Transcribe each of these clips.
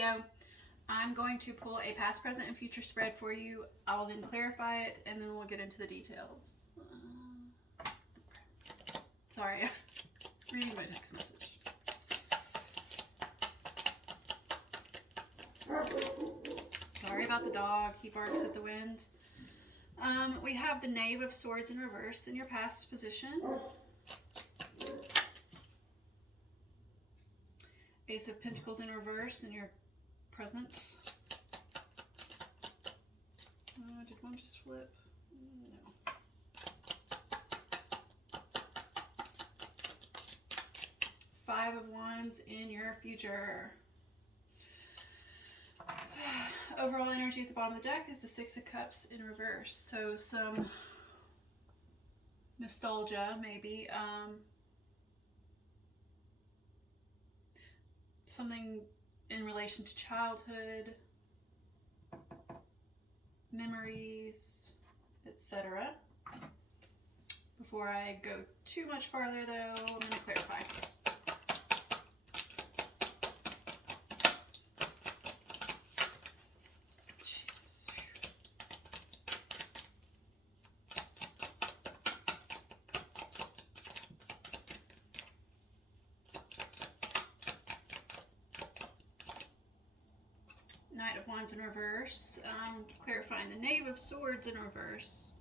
Leo, I'm going to pull a past, present, and future spread for you. I will then clarify it, and then we'll get into the details. Sorry, I was reading my text message. Sorry about the dog. He barks at the wind. We have the Knave of Swords in reverse in your past position. Ace of Pentacles in reverse in your present. Did one just flip? No. Five of Wands in your future. Overall energy at the bottom of the deck is the Six of Cups in reverse. So some nostalgia, maybe. Something in relation to childhood, memories, etc. Before I go too much farther, though, I'm going to clarify. Jesus. Knight of Wands in reverse. Clarifying the Knave of Swords in reverse.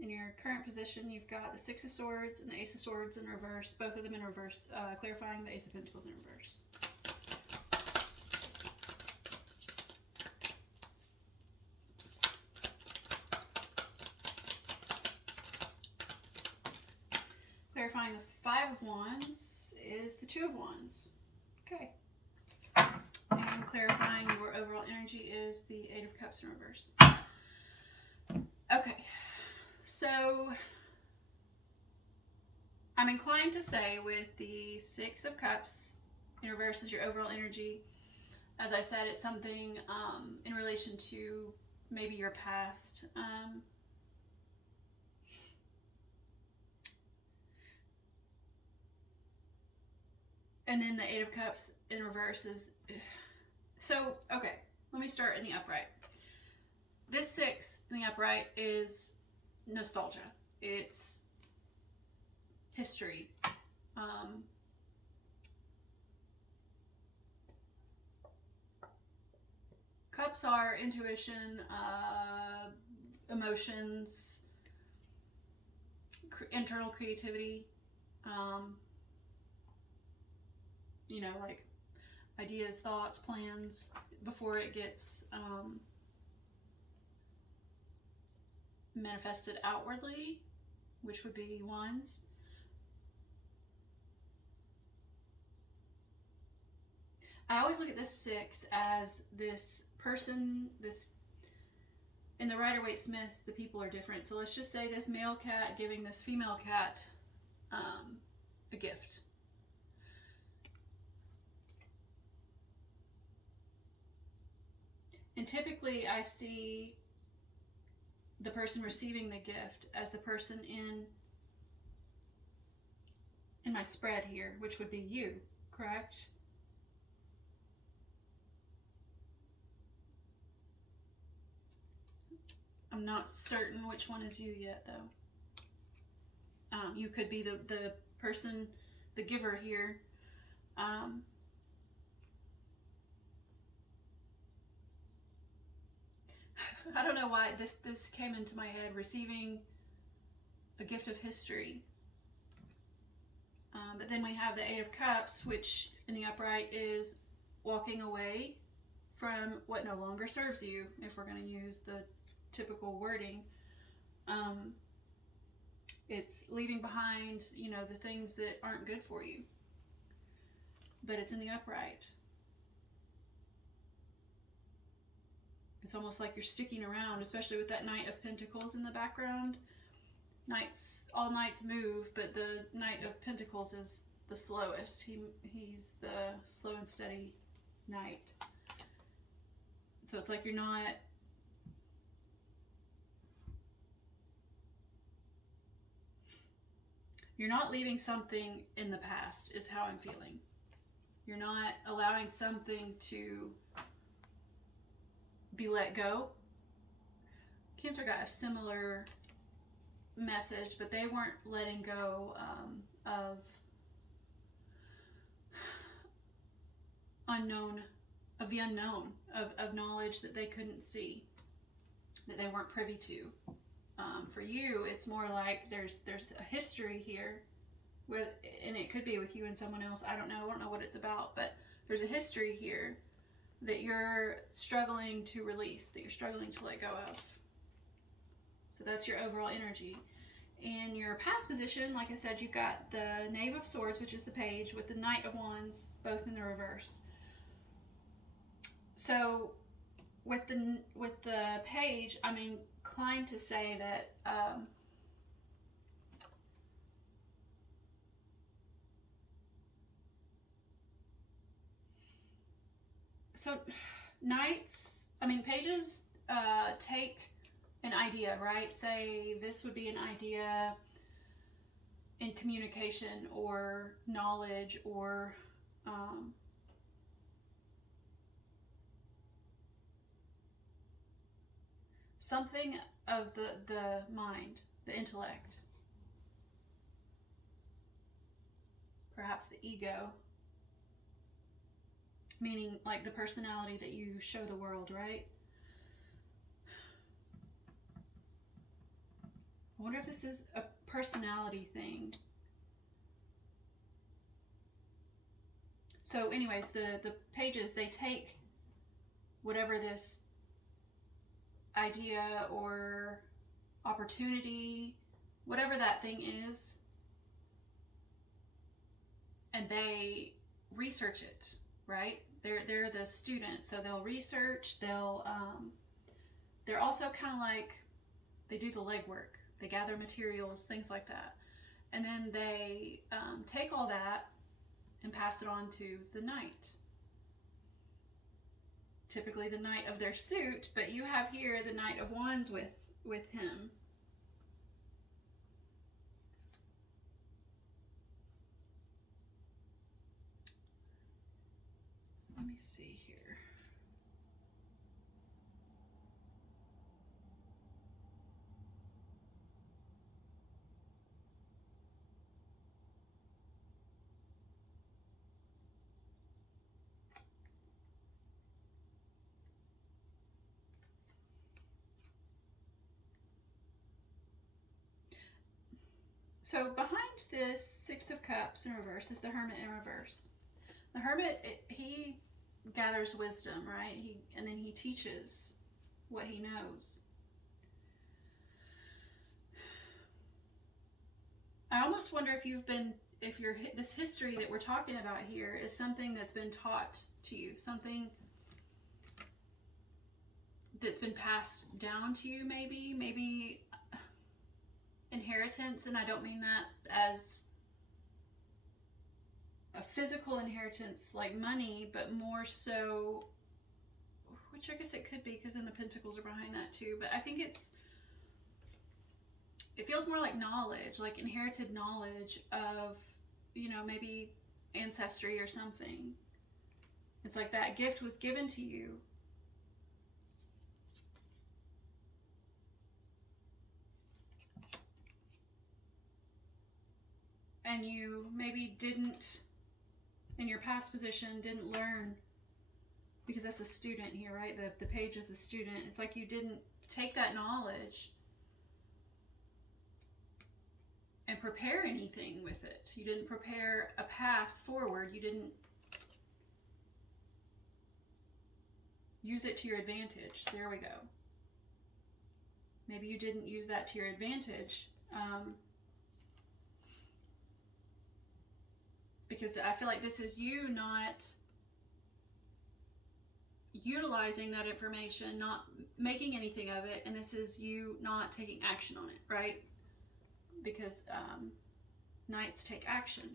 In your current position, you've got the Six of Swords and the Ace of Swords in reverse, both of them in reverse, clarifying the Ace of Pentacles in reverse. Clarifying the Five of Wands is the Two of Wands. Okay. And clarifying your overall energy is the Eight of Cups in reverse. Okay. So, I'm inclined to say with the Six of Cups in reverse as your overall energy, as I said, it's something in relation to maybe your past. And then the Eight of Cups in reverse is... So, okay, let me start in the upright. This Six in the upright is nostalgia. It's history. Cups are intuition, emotions, internal creativity, you know, like ideas, thoughts, plans before it gets manifested outwardly, which would be Wands. I always look at this Six as this person, this in the Rider-Waite-Smith, the people are different. So let's just say this male cat giving this female cat a gift. And typically I see the person receiving the gift as the person in my spread here, which would be you, correct? I'm not certain which one is you yet, though. You could be the person, the giver here. I don't know why this came into my head, receiving a gift of history. But then we have the Eight of Cups, which in the upright is walking away from what no longer serves you, if we're going to use the typical wording. It's leaving behind, you know, the things that aren't good for you. But it's in the upright. It's almost like you're sticking around, especially with that Knight of Pentacles in the background. All knights move, but the Knight of Pentacles is the slowest. He's the slow and steady knight. So it's like you're not leaving something in the past, is how I'm feeling. You're not allowing something to be let go. Cancer got a similar message, but they weren't letting go of the unknown, of knowledge that they couldn't see, that they weren't privy to. For you, it's more like there's a history here, and it could be with you and someone else. I don't know what it's about, but there's a history here that you're struggling to release, that you're struggling to let go of. So that's your overall energy. In your past position, like I said, you've got the Knave of Swords, which is the Page, with the Knight of Wands, both in the reverse. So with the Page, I'm inclined to say that pages take an idea, right? Say this would be an idea in communication or knowledge or something of the mind, the intellect, perhaps the ego, meaning like the personality that you show the world, right? I wonder if this is a personality thing. So anyways, the pages, they take whatever this idea or opportunity, whatever that thing is, and they research it, right? They're the students, so they'll research, they're also kind of like, they do the legwork. They gather materials, things like that. And then they take all that and pass it on to the knight. Typically the knight of their suit, but you have here the Knight of Wands with him. Let me see here. So behind this Six of Cups in reverse is the Hermit in reverse. The Hermit, he gathers wisdom, right? And then he teaches what he knows. I almost wonder if this history that we're talking about here is something that's been taught to you, something that's been passed down to you, maybe inheritance, and I don't mean that as a physical inheritance like money, but more so, which I guess it could be because then the Pentacles are behind that too, but I think it feels more like knowledge, like inherited knowledge of, maybe ancestry or something. It's like that gift was given to you. And you maybe didn't, in your past position, didn't learn, because that's the student here, right? The Page is the student. It's like you didn't take that knowledge and prepare anything with it. You didn't prepare a path forward. You didn't use it to your advantage. There we go. Maybe you didn't use that to your advantage. Because I feel like this is you not utilizing that information, not making anything of it, and this is you not taking action on it, right? Because knights take action.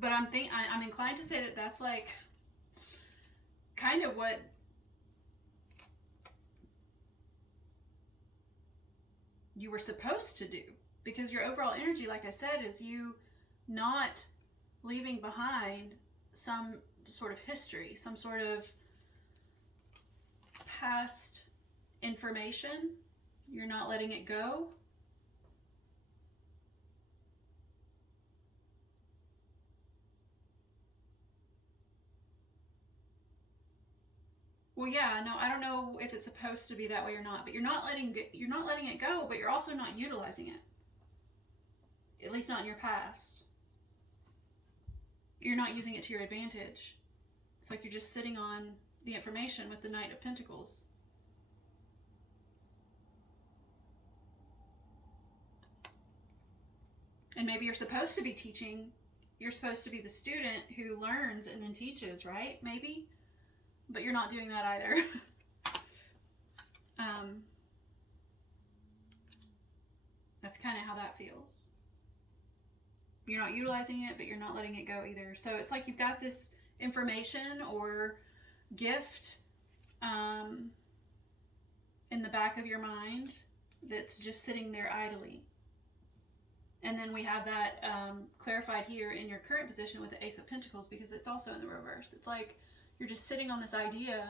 But I'm inclined to say that that's like kind of what you were supposed to do, because your overall energy, like I said, is you not leaving behind some sort of history, some sort of past information. You're not letting it go. Well, yeah, no, I don't know if it's supposed to be that way or not, but you're not letting it go, but you're also not utilizing it. At least not in your past. You're not using it to your advantage. It's like you're just sitting on the information with the Knight of Pentacles. And maybe you're supposed to be teaching. You're supposed to be the student who learns and then teaches, right? Maybe. But you're not doing that either. That's kind of how that feels. You're not utilizing it, but you're not letting it go either. So it's like you've got this information or gift in the back of your mind that's just sitting there idly. And then we have that clarified here in your current position with the Ace of Pentacles, because it's also in the reverse. It's like you're just sitting on this idea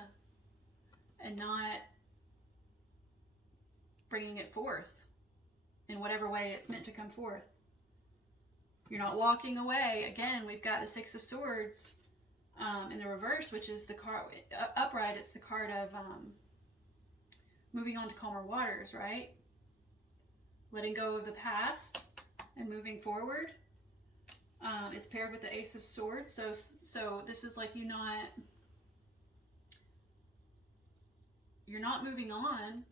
and not bringing it forth in whatever way it's meant to come forth. You're not walking away. Again, we've got the Six of Swords in the reverse, which is the card upright. It's the card of moving on to calmer waters, right? Letting go of the past and moving forward. It's paired with the Ace of Swords. So this is like you're not moving on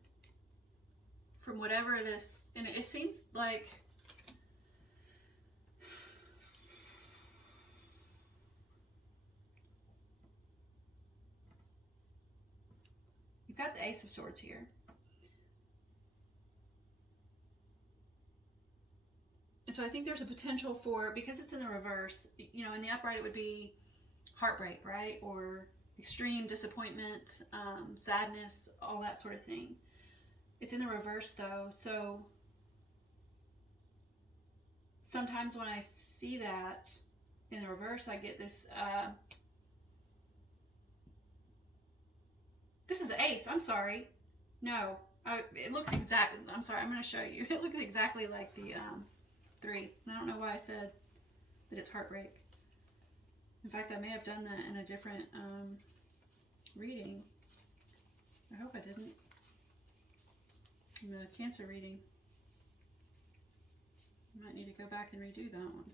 from whatever this, and it seems like you've got the Ace of Swords here. And so I think there's a potential for, because it's in the reverse, you know, in the upright it would be heartbreak, right? Or extreme disappointment, sadness, all that sort of thing. It's in the reverse though, so sometimes when I see that in the reverse, I get this, this is the Ace, I'm sorry. No, it looks exactly, I'm sorry, I'm going to show you. It looks exactly like the 3. I don't know why I said that it's heartbreak. In fact, I may have done that in a different reading. I hope I didn't. In the Cancer reading. I might need to go back and redo that one.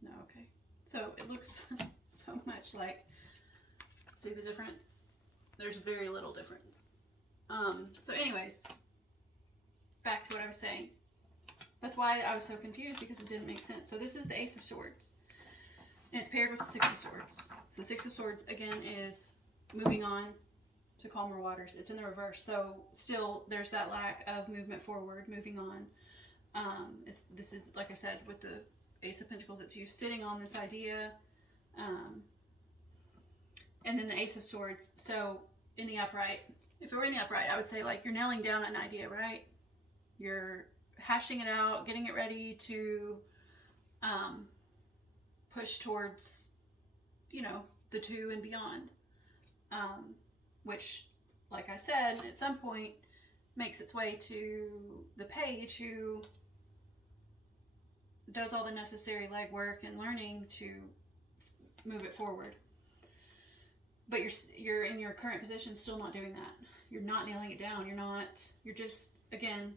No, okay. So it looks so much like, see the difference? There's very little difference. So anyways, back to what I was saying. That's why I was so confused, because it didn't make sense. So this is the Ace of Swords. And it's paired with the Six of Swords. So the Six of Swords, again, is moving on to calmer waters. It's in the reverse. So still, there's that lack of movement forward, moving on. This is, like I said, with the Ace of Pentacles, it's you sitting on this idea. And then the Ace of Swords. So in the upright, if it were in the upright, I would say like you're nailing down an idea, right? You're hashing it out, getting it ready to push towards, you know, the 2 and beyond. Which, like I said, at some point makes its way to the Page, who does all the necessary legwork and learning to move it forward. But you're in your current position still not doing that. You're not nailing it down. You're just, again,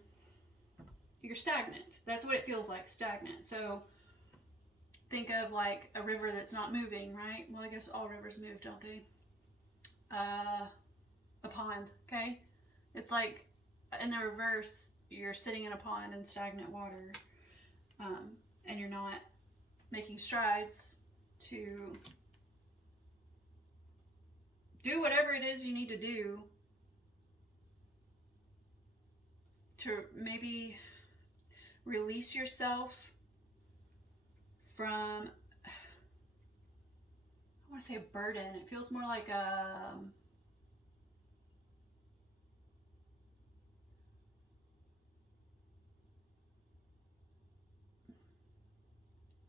you're stagnant. That's what it feels like, stagnant. So think of like a river that's not moving, right? Well, I guess all rivers move, don't they? a pond, okay? It's like in the reverse, you're sitting in a pond in stagnant water, and you're not making strides to do whatever it is you need to do to maybe release yourself from, I want to say a burden. It feels more like a,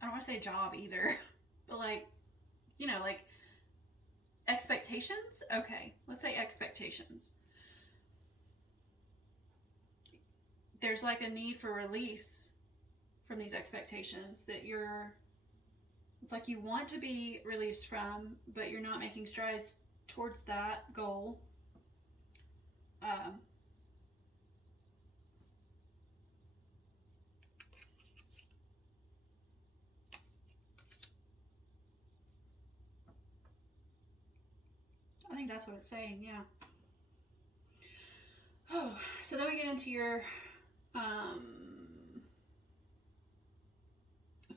I don't want to say job either, but like, you know, like expectations. Okay, let's say expectations. There's like a need for release from these expectations that it's like you want to be released from, but you're not making strides towards that goal. I think that's what it's saying, yeah. Oh, so then we get into your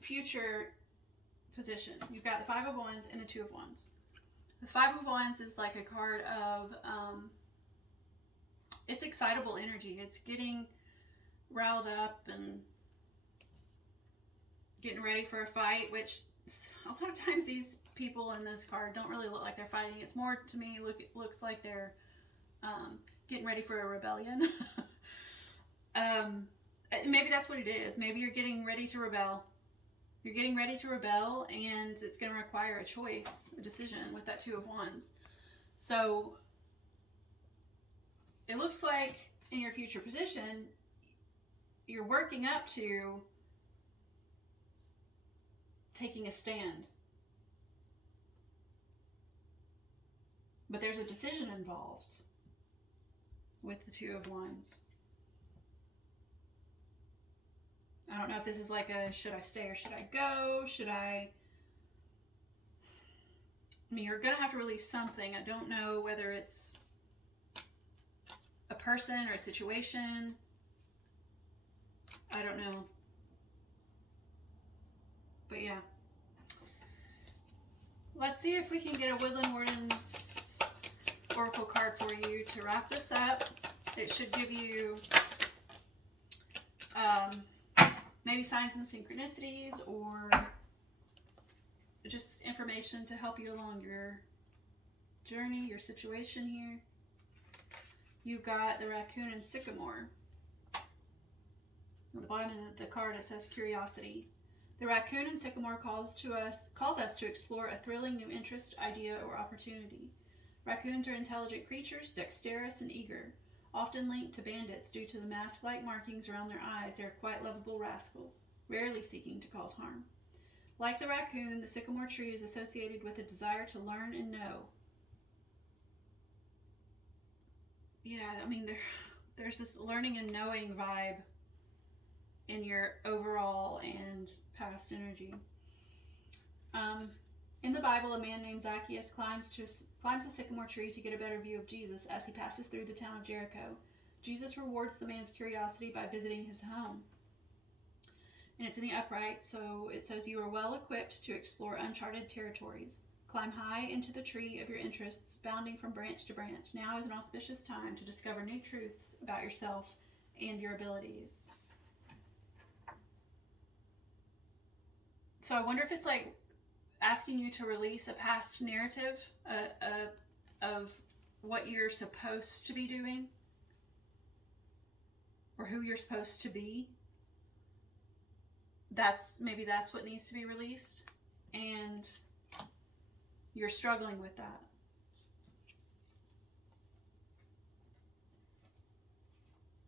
future position. You've got the Five of Wands and the Two of Wands. The Five of Wands is like a card of, it's excitable energy. It's getting riled up and getting ready for a fight, which a lot of times these people in this card don't really look like they're fighting. It's more, to me, looks like they're getting ready for a rebellion. Maybe that's what it is. Maybe you're getting ready to rebel. You're getting ready to rebel, and it's going to require a choice, a decision with that Two of Wands. So it looks like in your future position, you're working up to taking a stand. But there's a decision involved with the Two of Wands. I don't know if this is like a, should I stay or should I go? I mean, you're going to have to release something. I don't know whether it's a person or a situation. I don't know. But yeah. Let's see if we can get a Woodland Warden's Oracle card for you to wrap this up. It should give you maybe signs and synchronicities, or just information to help you along your journey, your situation here. You've got the Raccoon and Sycamore. At the bottom of the card it says Curiosity. The Raccoon and Sycamore calls us to explore a thrilling new interest, idea, or opportunity. Raccoons are intelligent creatures, dexterous and eager. Often linked to bandits due to the mask-like markings around their eyes, they are quite lovable rascals, rarely seeking to cause harm. Like the raccoon, the sycamore tree is associated with a desire to learn and know. Yeah, I mean, there's this learning and knowing vibe in your overall and past energy. In the Bible, a man named Zacchaeus climbs a sycamore tree to get a better view of Jesus as he passes through the town of Jericho. Jesus rewards the man's curiosity by visiting his home. And it's in the upright, so it says, "You are well equipped to explore uncharted territories. Climb high into the tree of your interests, bounding from branch to branch. Now is an auspicious time to discover new truths about yourself and your abilities." So I wonder if it's like asking you to release a past narrative of what you're supposed to be doing or who you're supposed to be. Maybe that's what needs to be released, and you're struggling with that.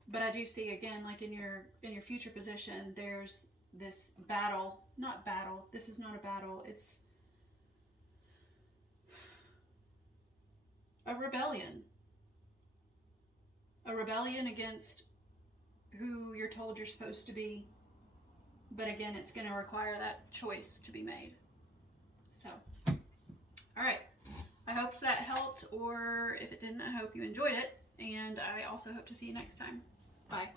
But I do see, again, like in your future position, there's this battle. Not battle. This is not a battle. It's a rebellion. A rebellion against who you're told you're supposed to be. But again, it's going to require that choice to be made. So, all right. I hope that helped, or if it didn't, I hope you enjoyed it. And I also hope to see you next time. Bye.